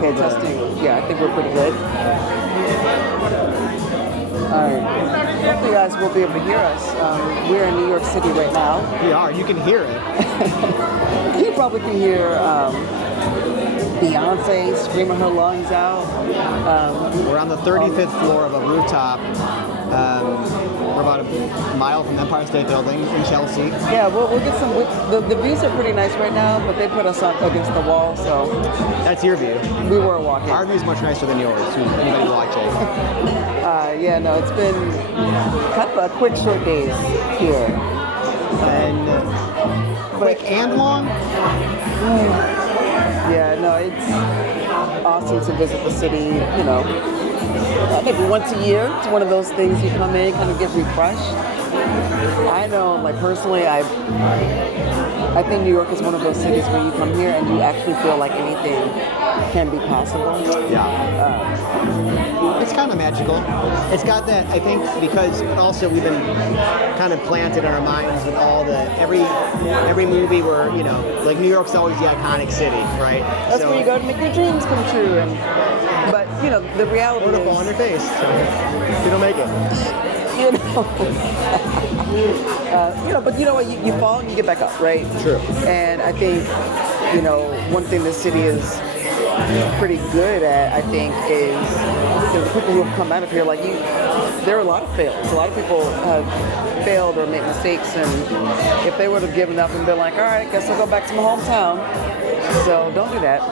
Okay, testing. Yeah, I think we're pretty good. All right. Hopefully you guys will be able to hear us. We're in New York City right now. We are. You can hear it. You probably can hear Beyonce screaming her lungs out. We're on the 35th floor of a rooftop. We're about a mile from the Empire State Building in Chelsea. Yeah, we'll get some. The views are pretty nice right now, but they put us up against the wall, so. That's your view. We were walking. Our view is much nicer than yours. Anybody watching? Yeah, no, it's been kind of a quick, short days here. And quick and long? Yeah, no, it's awesome to visit the city, you know. Maybe once a year. It's one of those things you come in, kind of get refreshed. I know, like personally, I think New York is one of those cities where you come here and you actually feel like anything can be possible. Yeah. It's kind of magical. It's got that, I think, because also we've been kind of planted in our minds with all the, every movie where, you know, like New York's always the iconic city, right? That's where you go to make your dreams come true. But, you know, the reality is... Or to fall on your face. You don't make it. You know. But you know what? You fall and you get back up, right? True. And I think, you know, one thing this city is pretty good at, I think, is the people who have come out of here, like there are a lot of fails. A lot of people have failed or made mistakes, and if they would have given up and been like, all right, guess I'll go back to my hometown. So don't do that.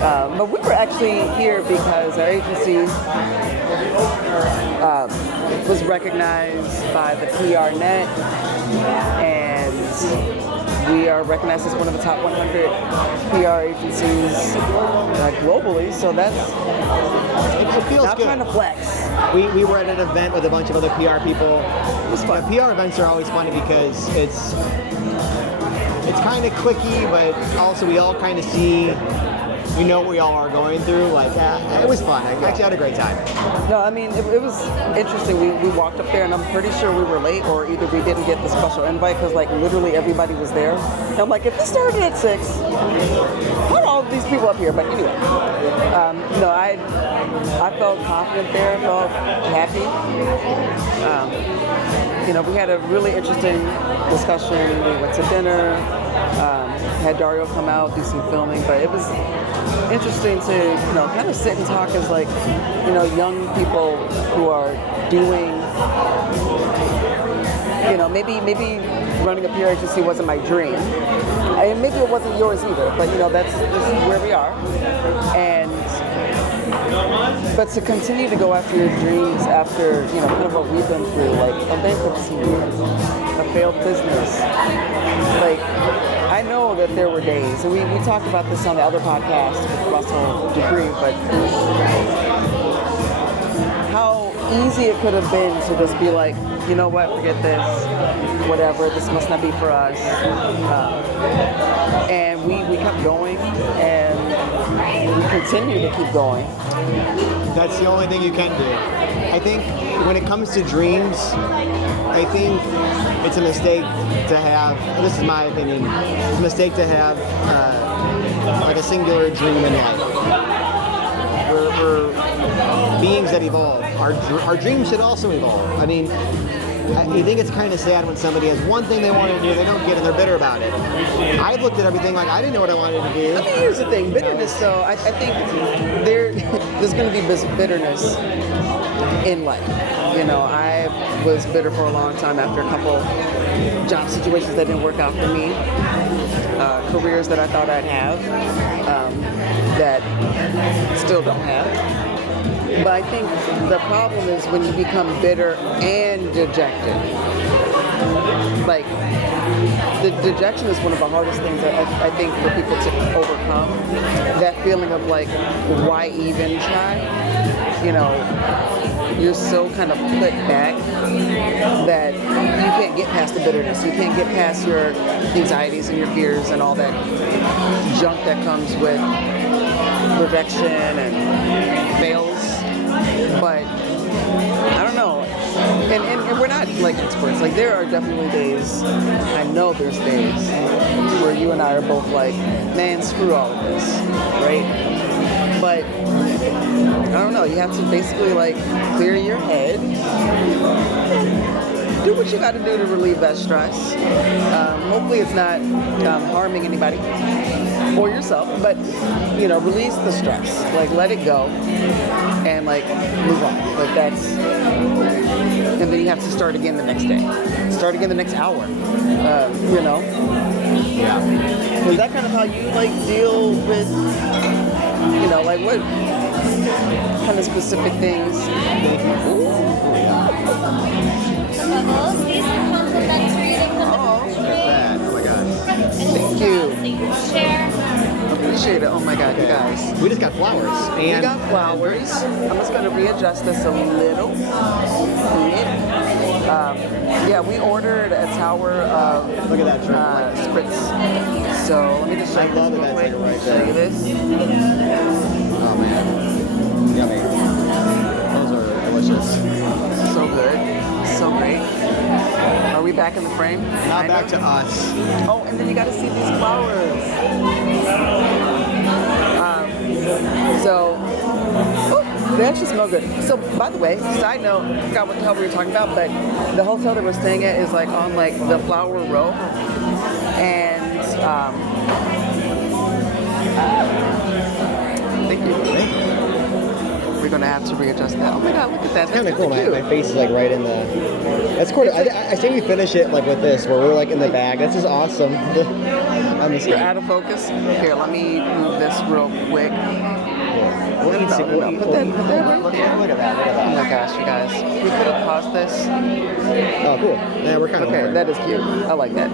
But we were actually here because our agency was recognized by the PR Net, and we are recognized as one of the top 100 PR agencies globally, so that's it feels not good. Trying to flex. We were at an event with a bunch of other PR people. It was fun. PR events are always funny because it's kind of cliquey, but also we all kind of see. We know what we all are going through. Like, it was fun. I actually had a great time. No, I mean, it was interesting. We walked up there, and I'm pretty sure we were late, or either we didn't get the special invite, because, like, literally everybody was there. And I'm like, if this started at 6, how are all of these people up here? But anyway, no, I felt confident there. I felt happy. You know, we had a really interesting discussion. We went to dinner. Had Dario come out, do some filming, but it was interesting to, you know, kind of sit and talk as, like, you know, young people who are doing, you know, maybe running a PR agency wasn't my dream, and maybe it wasn't yours either, but, you know, this is where we are, but to continue to go after your dreams after, you know, kind of what we've been through, like a bankruptcy, a failed business, like, I know that there were days, and we talked about this on the other podcast with Russell Dupree, but how easy it could have been to just be like, you know what, forget this, whatever, this must not be for us. And we kept going, and we continue to keep going. That's the only thing you can do. I think when it comes to dreams, I think it's a mistake to have, this is my opinion, it's a mistake to have like a singular dream in life. We're beings that evolve. Our dreams should also evolve. I mean, you think it's kind of sad when somebody has one thing they want to do, they don't get it, and they're bitter about it. I looked at everything like I didn't know what I wanted to do. I mean, here's the thing, bitterness though, I think there's going to be bitterness in life. You know, I was bitter for a long time after a couple job situations that didn't work out for me, careers that I thought I'd have, that still don't have. But I think the problem is when you become bitter and dejected. Like, the dejection is one of the hardest things I think for people to overcome. That feeling of like, why even try? You know, you're so kind of put back that you can't get past the bitterness. You can't get past your anxieties and your fears and all that junk that comes with rejection and fails. But I don't know. And we're not like experts. Like, there are definitely days, I know there's days where you and I are both like, man, screw all of this, right? But I don't know. You have to basically like clear your head. Do what you got to do to relieve that stress. Hopefully it's not harming anybody or yourself, but you know, release the stress. Like let it go and like move on. Like that's, and then you have to start again the next day. Start again the next hour. You know. Yeah. Was that kind of how you like deal with, you know, like what kind of specific things? Bubbles. These are complimentary. They come Oh, in Look at that. Oh my gosh. thank you. so you can share. Appreciate it. Oh my God, you guys. We just got flowers. We And got flowers. I'm just gonna readjust this a little bit. Yeah, we ordered a tower of Look at that drink. spritz. So let me just show I you love this that real that's quick. like right Show there. you this. Oh man. Yummy. Those are delicious. So good. So great. Are we back in the frame? Now back to us. Oh, and then you got to see these flowers. They actually smell good. So, by the way, side note, I forgot what the hell we were talking about, but the hotel that we're staying at is like on like the Flower Row, and thank you. We're gonna have to readjust that. Oh my God, look at that. It's kind That's of cool. cute. My face is like right in the. That's cool. I say we finish it like with this, where we're like in the bag. This is awesome. On the You're out of focus. Here, let me move this real quick. We'll eat some. No, put that right Look there. at that. Look at Oh that. my gosh, you guys. We could have paused this. Oh, cool. Yeah, we're kind of. Okay, that is cute. I like that.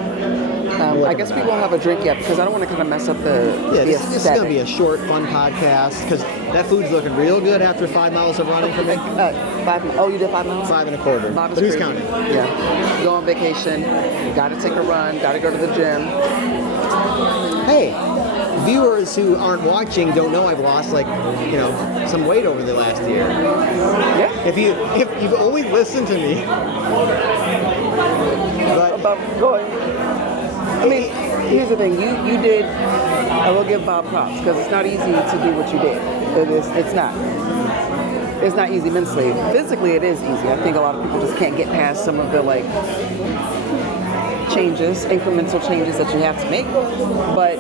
I guess we won't have a drink yet because I don't want to kind of mess up the Yeah, the this is aesthetic. gonna be a short, fun podcast because that food's looking real good after 5 miles of running for me. 5. Oh, you did 5 miles. 5 1/4. Bob is But who's crazy. counting? Yeah. Go on vacation. Got to take a run. Got to go to the gym. Hey, viewers who aren't watching don't know I've lost some weight over the last year. Yeah. If you've only listened to me, but About going. I mean, here's the thing. You did. I will give Bob props because it's not easy to do what you did. It's not. It's not easy mentally. Physically, it is easy. I think a lot of people just can't get past some of the like changes, incremental changes that you have to make. But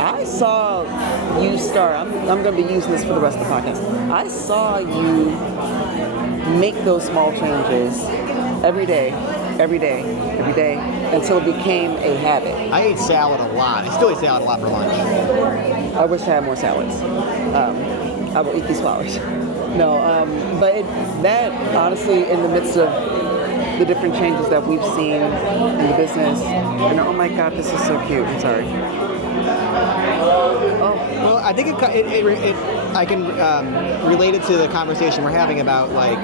I saw you start. I'm going to be using this for the rest of the podcast. I saw you make those small changes every day, until it became a habit. I ate salad a lot. I still eat salad a lot for lunch. I wish I had more salads. I will eat these flowers. No, but that honestly, in the midst of the different changes that we've seen in the business, and oh my God, this is so cute. I'm sorry. Oh, Well, I think I can relate it to the conversation we're having about like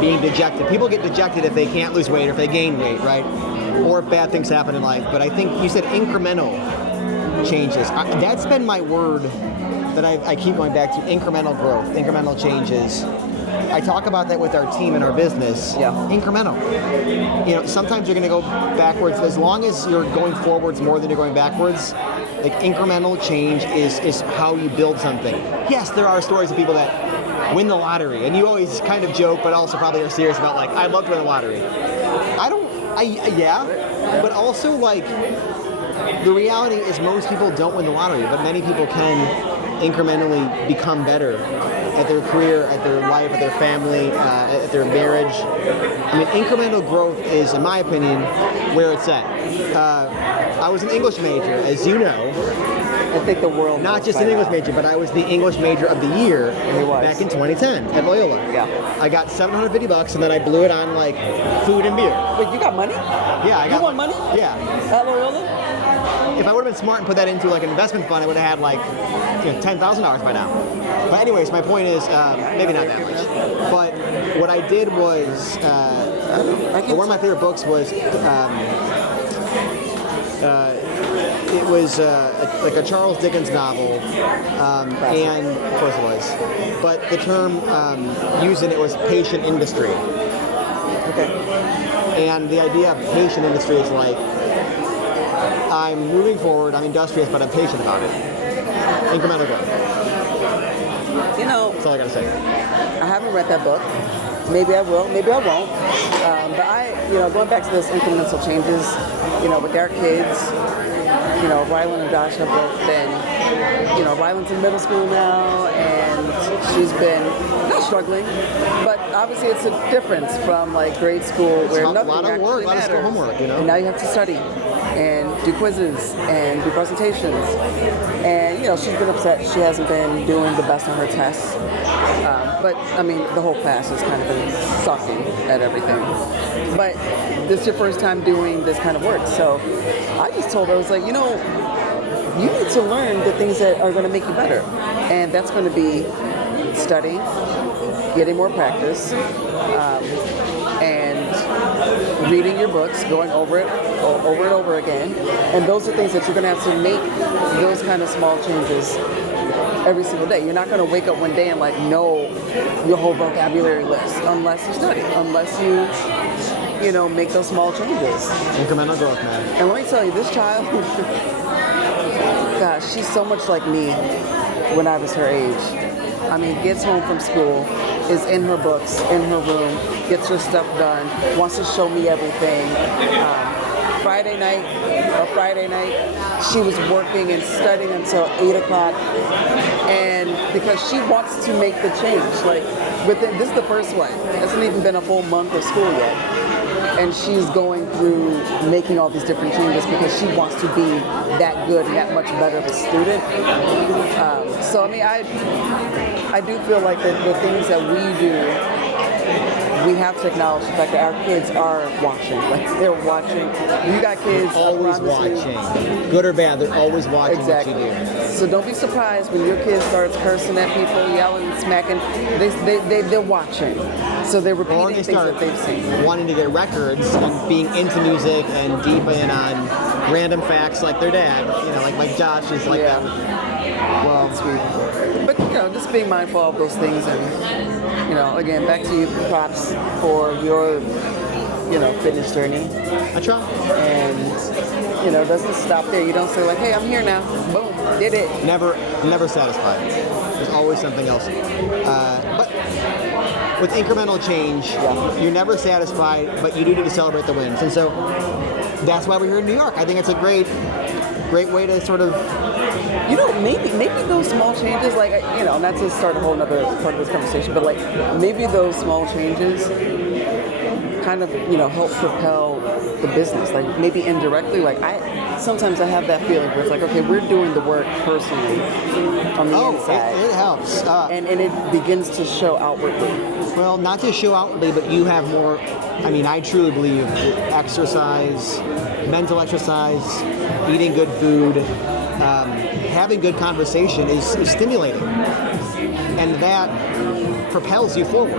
being dejected. People get dejected if they can't lose weight or if they gain weight, right? Or if bad things happen in life. But I think you said incremental changes. That's been my word that I keep going back to: incremental growth, incremental changes. I talk about that with our team and our business. Yeah. Incremental. You know, sometimes you're going to go backwards. As long as you're going forwards more than you're going backwards, like incremental change is how you build something. Yes, there are stories of people that win the lottery, and you always kind of joke, but also probably are serious about like, I'd love to win the lottery. But also like, the reality is most people don't win the lottery, but many people can incrementally become better at their career, at their life, at their family, at their marriage. I mean, incremental growth is, in my opinion, where it's at. I was an English major, as you know. I think the world. Not knows just by an English now. major, but I was the English major of the year He was. back in 2010 at Loyola. Yeah. I got $750 and then I blew it on like food and beer. Wait, you got money? Yeah, I got. You won money? Yeah. At Loyola? If I would have been smart and put that into like an investment fund, I would have had like $10,000 by now. But anyways, my point is maybe not that much. But what I did was one of my favorite books was it was like a Charles Dickens novel, and of course it was. But the term used in it was patient industry. Okay. And the idea of patient industry is like, I'm moving forward, I'm industrious, but I'm patient about it. Incremental growth. That's all I gotta say. I haven't read that book. Maybe I will, maybe I won't. But going back to those incremental changes, with our kids, Rylan and Josh have both been, Rylan's in middle school now, and she's been not struggling, but obviously it's a difference from like grade school where nothing a lot of work, actually a lot of school matters. homework, And now you have to study and do quizzes and do presentations. And, she's been upset she hasn't been doing the best on her tests. But, the whole class has kind of been sucking at everything. But this is your first time doing this kind of work. So I just told her, I was like, you need to learn the things that are going to make you better. And that's going to be study, getting more practice, and reading your books, going over and over again. And those are things that you're going to have to make those kind of small changes every single day. You're not going to wake up one day and know your whole vocabulary list unless you study, unless you make those small changes. Incremental growth, man. And let me tell you, this child, gosh, she's so much like me when I was her age. Gets home from school, is in her books, in her room, gets her stuff done, wants to show me everything. Friday night, she was working and studying until 8 o'clock, and because she wants to make the change. This is the first one. It hasn't even been a full month of school yet, and she's going through making all these different changes because she wants to be that good and that much better of a student. I do feel like the things that we do, we have to acknowledge the fact that our kids are watching. They're watching. You got kids. Always watching. Good or bad, they're always watching what you do. So don't be surprised when your kid starts cursing at people, yelling and smacking. They're watching. So they're repeating things that they've seen. Wanting to get records and being into music and deep in on random facts like their dad. Like Josh is like that. Well, sweet. But just being mindful of those things, and again, back to you. Props for your fitness journey. I try. And it doesn't stop there. You don't say hey, I'm here now. Boom, did it. Never satisfied. There's always something else. But with incremental change, you're never satisfied, but you do need to celebrate the wins. And so that's why we're here in New York. I think it's a great way to sort of, maybe those small changes, not to start a whole other part of this conversation, but maybe those small changes kind of, help propel the business. Maybe indirectly, sometimes I have that feeling where it's okay, we're doing the work personally on the inside. It helps. And it begins to show outwardly. Well, not to show outwardly, but you have more, I truly believe exercise, mental exercise, eating good food, having good conversation is stimulating. And that propels you forward.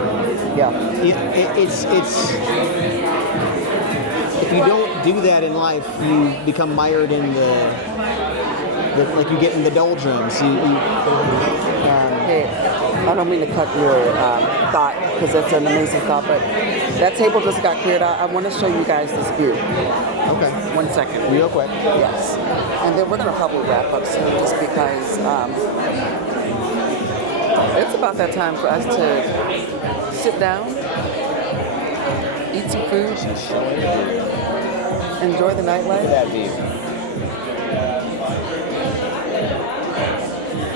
Yeah. It's if you don't do that in life, you become mired in you get in the doldrums. Hey, I don't mean to cut your thought because that's an amazing thought, but that table just got cleared out. I want to show you guys this view. Okay. 1 second. Real quick. Yes. And then we're going to probably wrap up soon just because it's about that time for us to sit down, eat some food, enjoy the nightlife. Look at that view.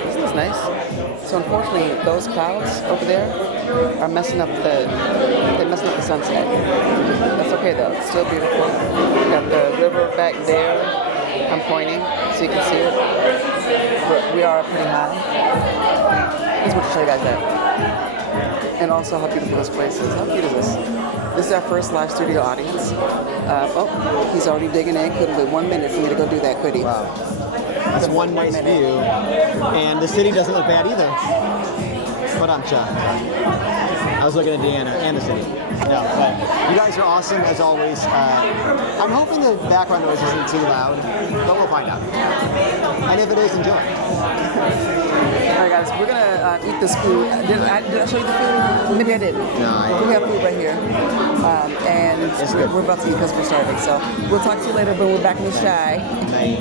Isn't this nice? So unfortunately, those clouds over there are messing up the sunset. That's okay though, it's still beautiful. We got the river back there. I'm pointing so you can see it. We are up pretty high. I just want to show you guys that. And also how beautiful this place is. How cute is this? This is our first live studio audience. He's already digging in. Couldn't wait 1 minute for me to go do that, could he? Wow. That's one nice view. And the city doesn't look bad either. But I'm chuffed. I was looking at DeAnna and the city. No, but you guys are awesome as always. I'm hoping the background noise isn't too loud, but we'll find out. And if it is, enjoy. Alright guys, we're gonna eat this food. Did I show you the food? Maybe I didn't. No, We have food right here. And we're about to eat because we're starving. So we'll talk to you later, but we're back in the shy. Bye.